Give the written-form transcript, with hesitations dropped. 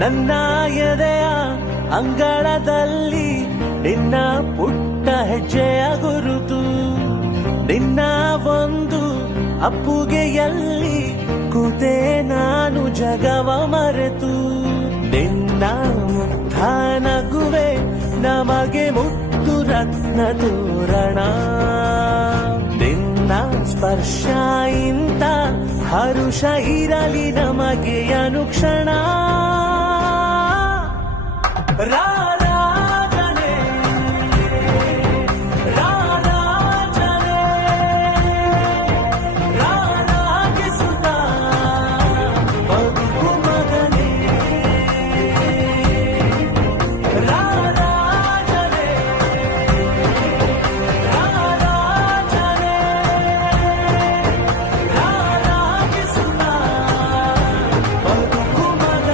ನನ್ನ ಎದೆಯ ಅಂಗಳದಲ್ಲಿ ನಿನ್ನ ಪುಟ್ಟ ಹೆಜ್ಜೆಯ ಗುರುತು, ನಿನ್ನ ಒಂದು ಅಪ್ಪುಗೆಯಲ್ಲಿ ಕೂತೆ ನಾನು ಜಗವ ಮರೆತು. ನಿನ್ನ ಮುಗ್ಧ ನಗುವೆ ನಮಗೆ ಮುತ್ತು ರತ್ನ ತೋರಣ, ನಿನ್ನ ಸ್ಪರ್ಶ ಇಂತ ಹರುಷ ಇರಲಿ ನಮಗೆ ಅನುಕ್ಷಣ.